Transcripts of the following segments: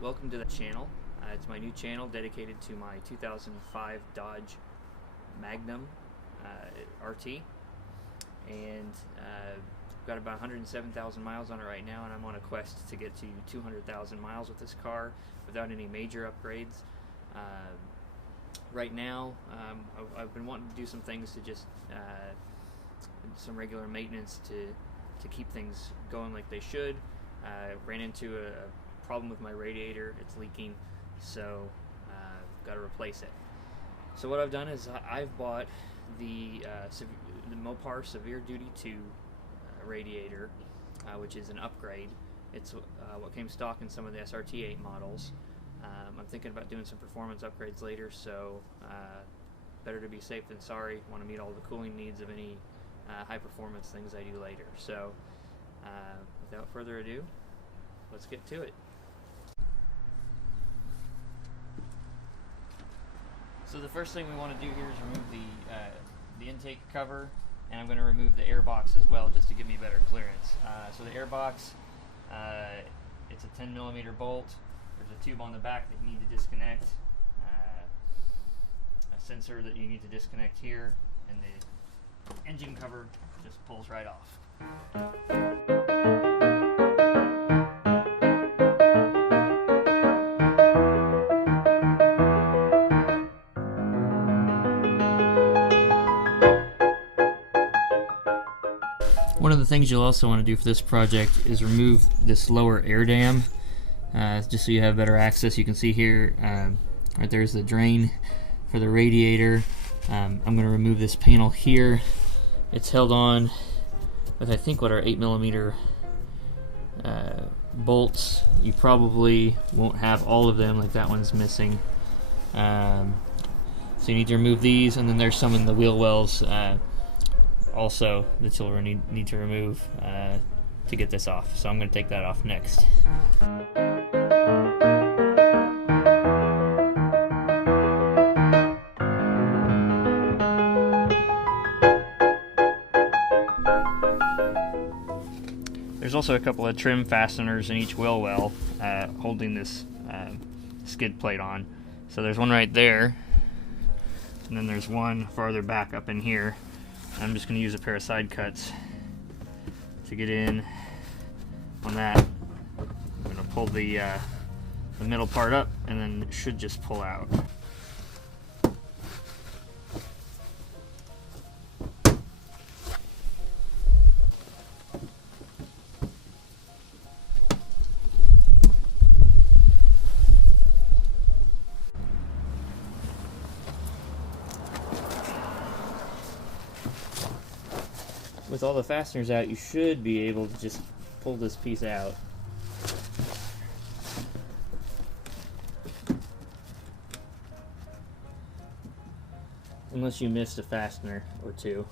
Welcome to the channel. It's my new channel dedicated to my 2005 Dodge Magnum RT, and I've got about 107,000 miles on it right now, and I'm on a quest to get to 200,000 miles with this car without any major upgrades. Right now, I've been wanting to do some things to just some regular maintenance to keep things going like they should. Ran into a problem with my radiator. It's leaking, so got to replace it. So what I've done is I've bought the Mopar Severe Duty II radiator, which is an upgrade. It's what came stock in some of the SRT 8 models. I'm thinking about doing some performance upgrades later, so better to be safe than sorry. Want to meet all the cooling needs of any high performance things I do later. So without further ado, let's get to it. So the first thing we want to do here is remove the intake cover, and I'm going to remove the air box as well, just to give me better clearance. So the air box, it's a 10mm bolt. There's a tube on the back that you need to disconnect, a sensor that you need to disconnect here, and the engine cover just pulls right off. One of the things you'll also want to do for this project is remove this lower air dam, just so you have better access. You can see here, right there's the drain for the radiator. I'm going to remove this panel here. It's held on with, I think, what are 8mm bolts. You probably won't have all of them, like that one's missing. So you need to remove these, and then there's some in the wheel wells also that you'll need to remove to get this off. So I'm going to take that off next. There's also a couple of trim fasteners in each wheel well holding this skid plate on. So there's one right there, and then there's one farther back up in here. I'm just going to use a pair of side cuts to get in on that. I'm going to pull the middle part up, and then it should just pull out. With all the fasteners out, you should be able to just pull this piece out. Unless you missed a fastener or two,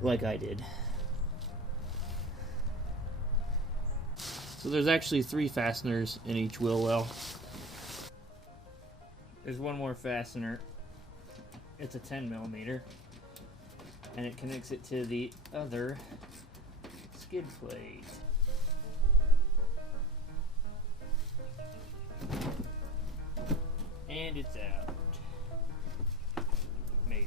like I did. So there's actually 3 fasteners in each wheel well. There's one more fastener. It's a 10mm, and it connects it to the other skid plate. And it's out. Maybe.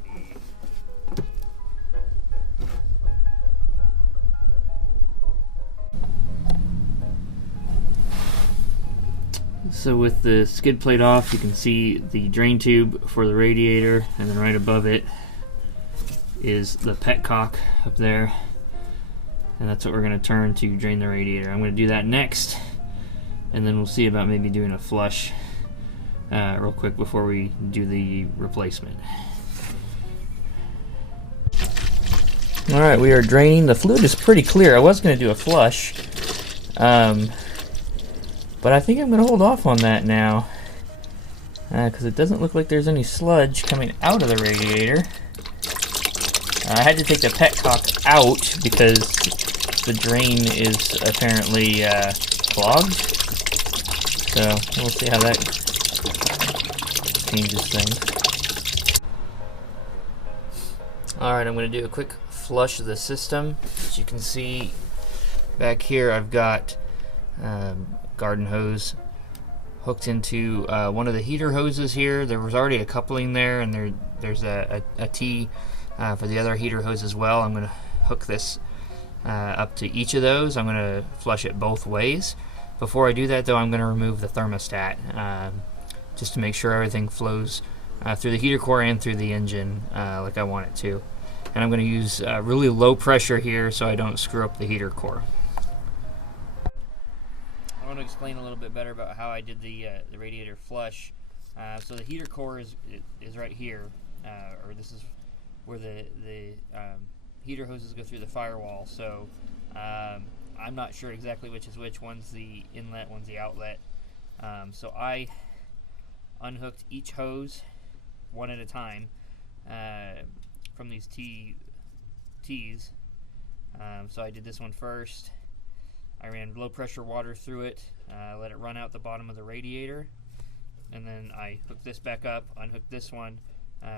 So with the skid plate off, you can see the drain tube for the radiator, and then right above it is the petcock up there, and that's what we're going to turn to drain the radiator. I'm going to do that next, and then we'll see about maybe doing a flush real quick before we do the replacement. Alright, we are draining. The fluid is pretty clear. I was going to do a flush, but I think I'm going to hold off on that now, because it doesn't look like there's any sludge coming out of the radiator. I had to take the petcock out because the drain is apparently clogged. So we'll see how that changes things. Alright, I'm going to do a quick flush of the system. As you can see back here, I've got garden hose hooked into one of the heater hoses here. There was already a coupling there, and there's a T for the other heater hose as well. I'm going to hook this up to each of those. I'm going to flush it both ways. Before I do that, though, I'm going to remove the thermostat just to make sure everything flows through the heater core and through the engine like I want it to. And I'm going to use really low pressure here so I don't screw up the heater core. I want to explain a little bit better about how I did the radiator flush. So the heater core is right here, or this is where the heater hoses go through the firewall. So I'm not sure exactly which is which. One's the inlet, one's the outlet. So I unhooked each hose one at a time from these T's. So I did this one first. I ran low pressure water through it, let it run out the bottom of the radiator, and then I hooked this back up, unhooked this one,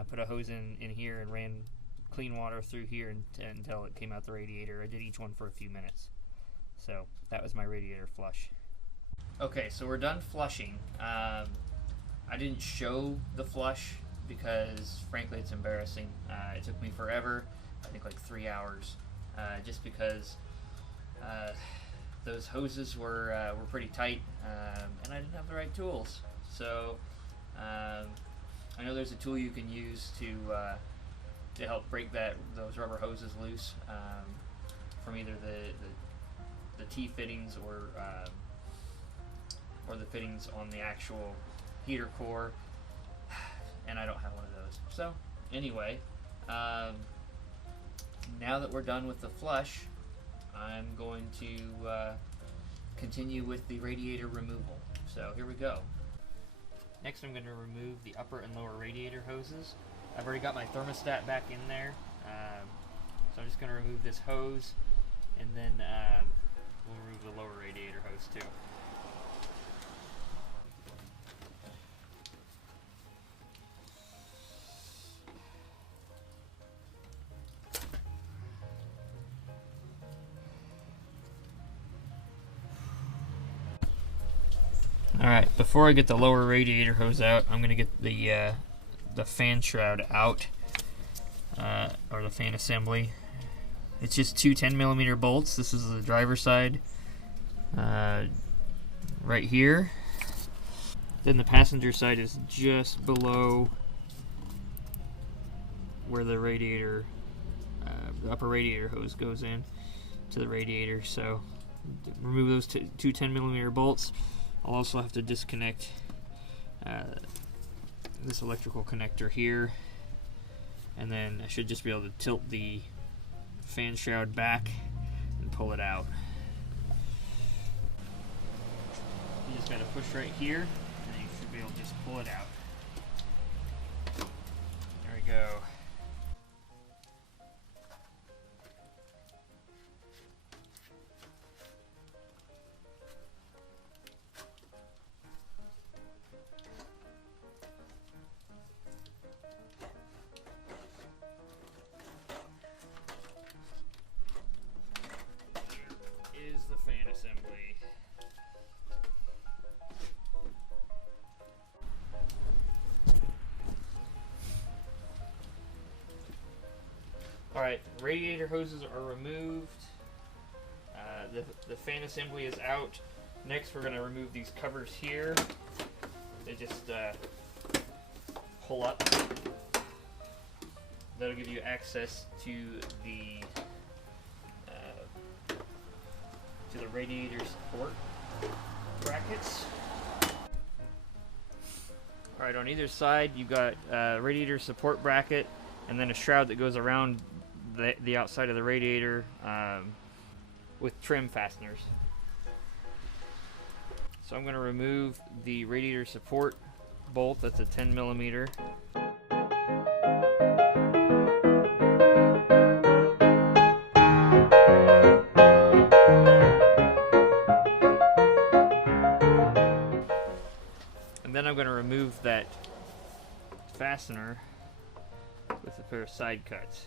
put a hose in here and ran clean water through here until it came out the radiator. I did each one for a few minutes. So that was my radiator flush. Okay, so we're done flushing. I didn't show the flush because frankly it's embarrassing. It took me forever, I think like 3 hours, just because those hoses were pretty tight, and I didn't have the right tools. So I know there's a tool you can use to help break those rubber hoses loose from either the T fittings or the fittings on the actual heater core, and I don't have one of those. So anyway, now that we're done with the flush, I'm going to continue with the radiator removal. So here we go. Next I'm going to remove the upper and lower radiator hoses. I've already got my thermostat back in there, so I'm just going to remove this hose, and then we'll remove the lower radiator hose too. Alright, before I get the lower radiator hose out, I'm going to get the fan shroud out, or the fan assembly. It's just two 10mm bolts. This is the driver's side, right here. Then the passenger side is just below where the radiator, the upper radiator hose goes in to the radiator. So remove those two 10mm bolts. I'll also have to disconnect this electrical connector here, and then I should just be able to tilt the fan shroud back and pull it out. You just gotta push right here, and then you should be able to just pull it out. There we go. Alright, radiator hoses are removed. The fan assembly is out. Next we're going to remove these covers here. They just pull up. That'll give you access to the radiator support brackets. Alright, on either side you've got radiator support bracket and then a shroud that goes around the outside of the radiator with trim fasteners. So I'm going to remove the radiator support bolt. That's a 10mm. And then I'm going to remove that fastener with a pair of side cuts.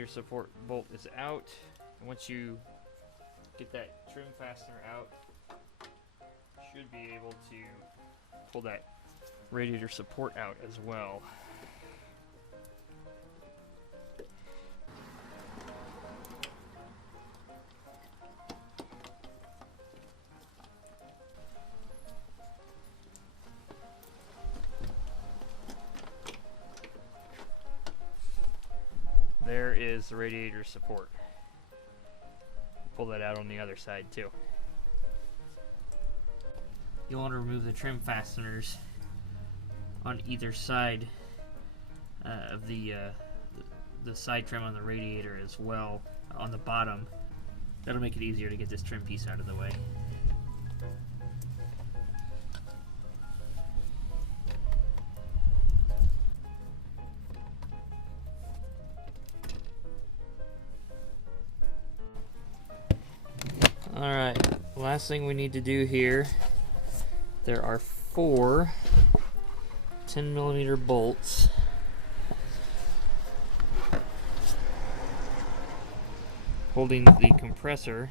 radiator support bolt is out. And once you get that trim fastener out, you should be able to pull that radiator support out as well. There is the radiator support. Pull that out on the other side too. You'll want to remove the trim fasteners on either side of the side trim on the radiator as well, on the bottom. That'll make it easier to get this trim piece out of the way. Alright, last thing we need to do here, there are 4 10mm bolts holding the compressor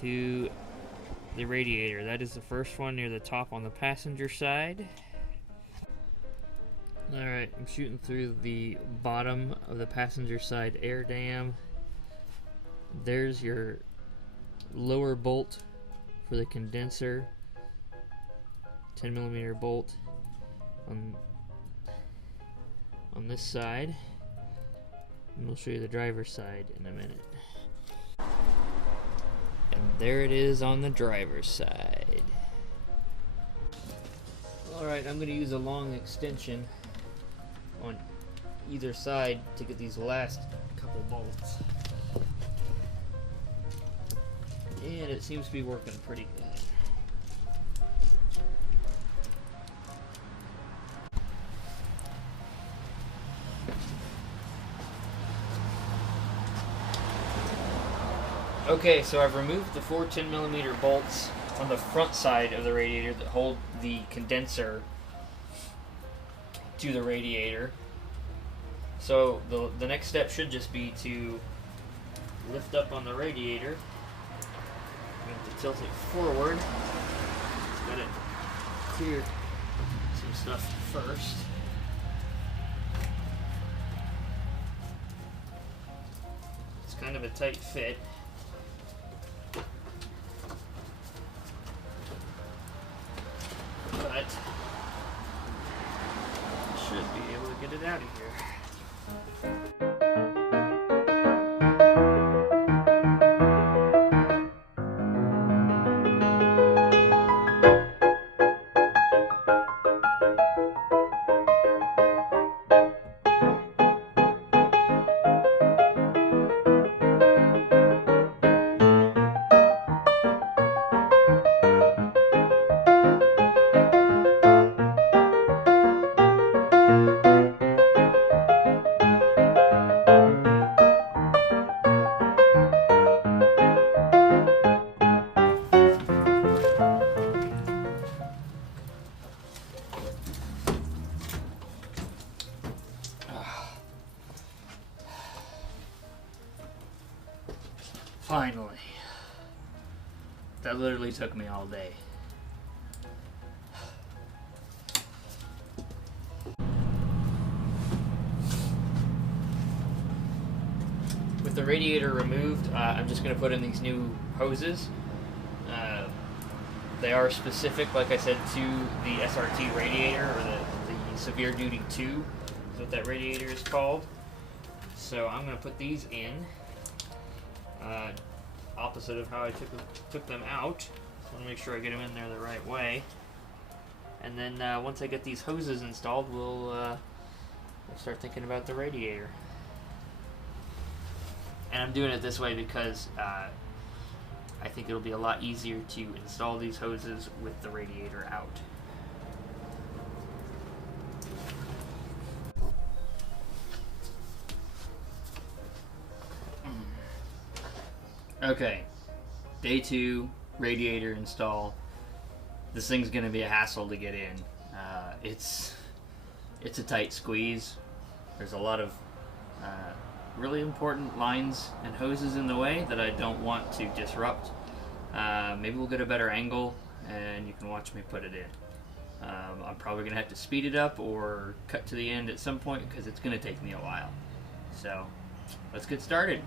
to the radiator. That is the first one near the top on the passenger side. Alright, I'm shooting through the bottom of the passenger side air dam. There's your lower bolt for the condenser, 10mm bolt on this side, and we'll show you the driver's side in a minute. And there it is on the driver's side. Alright, I'm going to use a long extension on either side to get these last couple bolts. And it seems to be working pretty good. Okay, so I've removed the 4 10mm bolts on the front side of the radiator that hold the condenser to the radiator. So the next step should just be to lift up on the radiator. I'm going to tilt it forward. Got to clear some stuff first. It's kind of a tight fit. But should be able to get it out of here. Finally. That literally took me all day. With the radiator removed, I'm just going to put in these new hoses. They are specific, like I said, to the SRT radiator, or the Severe Duty II is what that radiator is called. So I'm going to put these in. Opposite of how I took them out. So I want to make sure I get them in there the right way. And then once I get these hoses installed, we'll start thinking about the radiator. And I'm doing it this way because I think it'll be a lot easier to install these hoses with the radiator out. Okay, day 2, radiator install. This thing's gonna be a hassle to get in. It's a tight squeeze. There's a lot of really important lines and hoses in the way that I don't want to disrupt. Maybe we'll get a better angle and you can watch me put it in. I'm probably going to have to speed it up or cut to the end at some point because it's going to take me a while. So let's get started.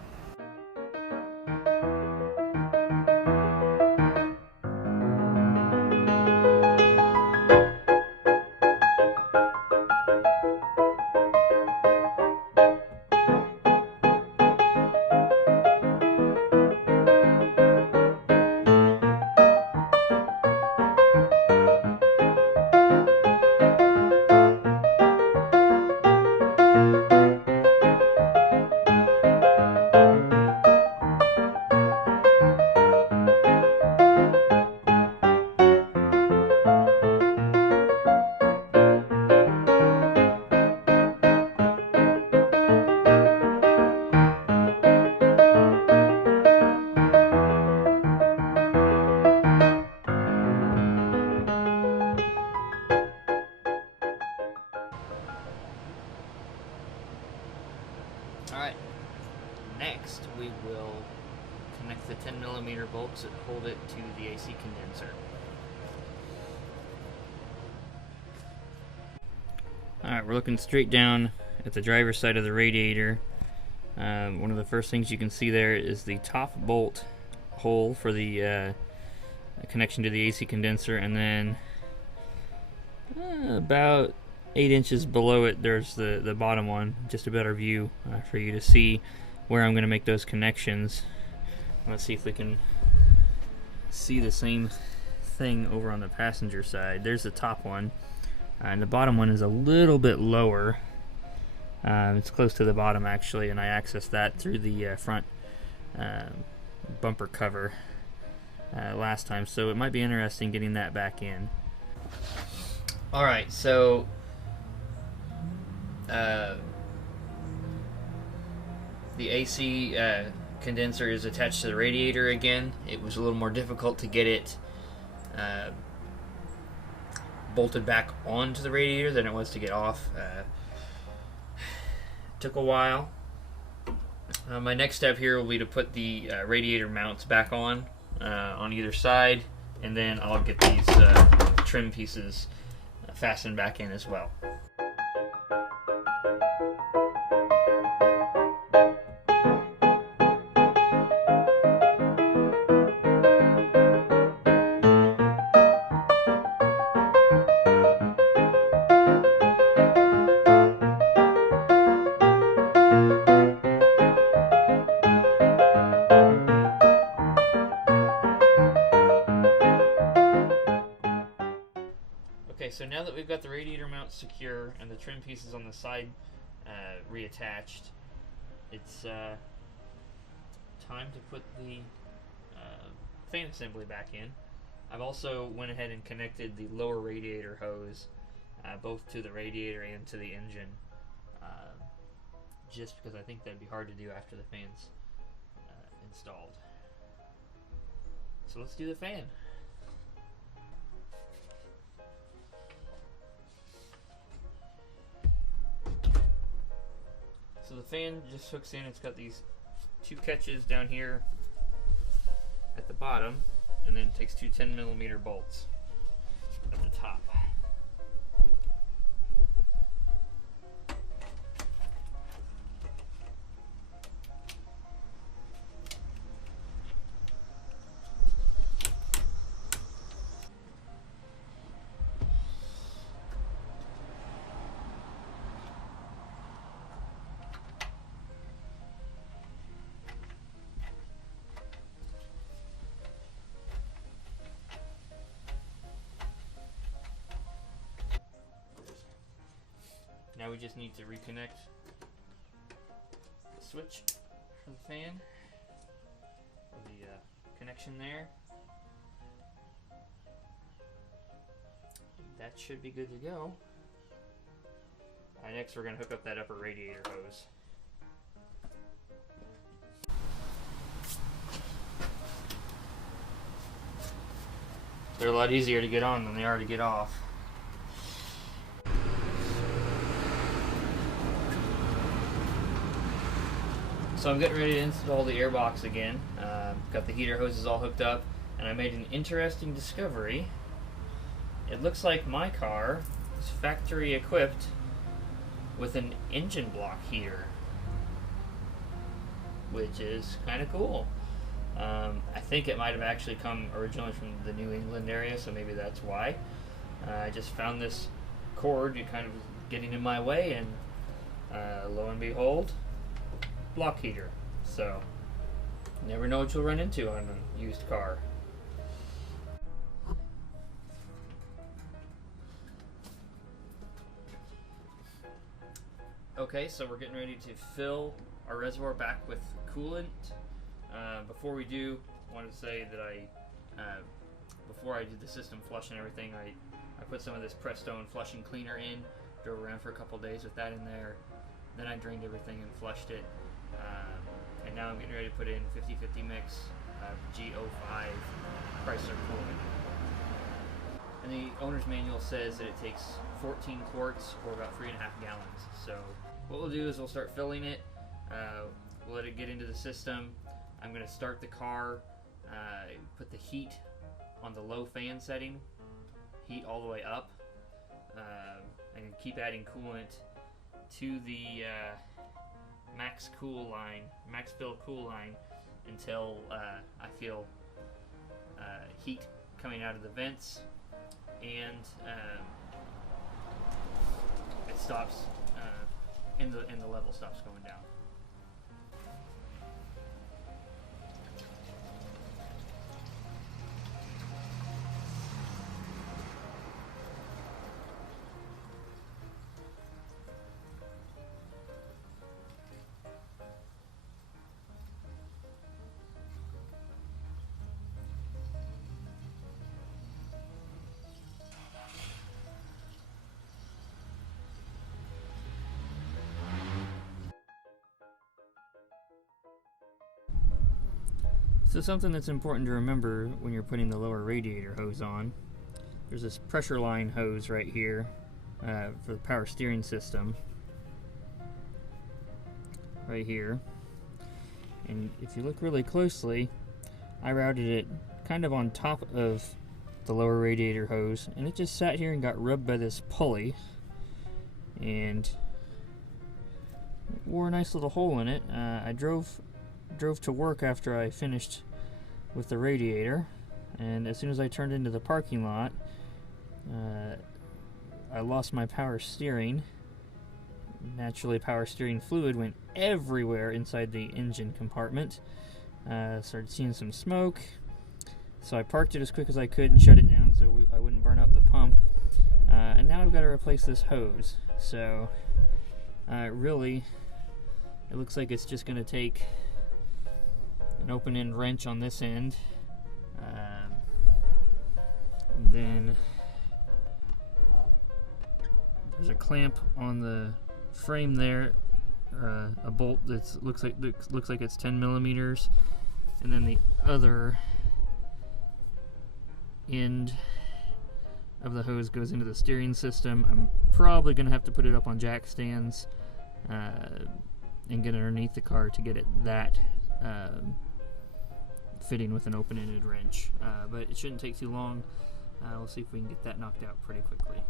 Alright, next we will connect the 10mm bolts that hold it to the AC condenser. Alright, we're looking straight down at the driver's side of the radiator. One of the first things you can see there is the top bolt hole for the connection to the AC condenser, and then about 8 inches below it there's the bottom one. Just a better view for you to see where I'm going to make those connections. Let's see if we can see the same thing over on the passenger side. There's the top one, and the bottom one is a little bit lower. It's close to the bottom actually, and I accessed that through the front bumper cover last time, so it might be interesting getting that back in. Alright, so the AC condenser is attached to the radiator again. It was a little more difficult to get it bolted back onto the radiator than it was to get off. Took a while. My next step here will be to put the radiator mounts back on either side, and then I'll get these trim pieces fastened back in as well. So now that we've got the radiator mount secure and the trim pieces on the side reattached, it's time to put the fan assembly back in. I've also went ahead and connected the lower radiator hose both to the radiator and to the engine, just because I think that'd be hard to do after the fan's installed. So let's do the fan. So the fan just hooks in. It's got these two catches down here at the bottom, and then it takes two 10mm bolts at the top. Now we just need to reconnect the switch for the fan, or the connection there. That should be good to go. Next we're going to hook up that upper radiator hose. They're a lot easier to get on than they are to get off. So I'm getting ready to install the airbox again. Got the heater hoses all hooked up, and I made an interesting discovery. It looks like my car is factory equipped with an engine block heater, which is kind of cool. I think it might have actually come originally from the New England area, so maybe that's why. I just found this cord kind of getting in my way, and lo and behold, block heater. So, never know what you'll run into on a used car. Okay, so we're getting ready to fill our reservoir back with coolant. Before we do, I wanted to say that before I did the system flush and everything, I put some of this Prestone flushing cleaner in, drove around for a couple days with that in there, then I drained everything and flushed it, and now I'm getting ready to put in 50-50 mix G05 Chrysler coolant. And the owner's manual says that it takes 14 quarts or about 3.5 gallons. So what we'll do is we'll start filling it, we'll let it get into the system. I'm going to start the car, put the heat on the low fan setting, heat all the way up, and keep adding coolant to the max fill cool line until I feel heat coming out of the vents, and it stops, and the level stops going down. So something that's important to remember when you're putting the lower radiator hose on, there's this pressure line hose right here for the power steering system, right here. And if you look really closely, I routed it kind of on top of the lower radiator hose, and it just sat here and got rubbed by this pulley, and it wore a nice little hole in it. I drove to work after I finished with the radiator, and as soon as I turned into the parking lot, I lost my power steering. Naturally, power steering fluid went everywhere inside the engine compartment. Started seeing some smoke, so I parked it as quick as I could and shut it down so I wouldn't burn up the pump. And now I've got to replace this hose. So really, it looks like it's just going to take an open-end wrench on this end, and then there's a clamp on the frame there, a bolt that looks like it's 10 millimeters, and then the other end of the hose goes into the steering system. I'm probably going to have to put it up on jack stands and get underneath the car to get it that fitting with an open-ended wrench, but it shouldn't take too long. We'll see if we can get that knocked out pretty quickly.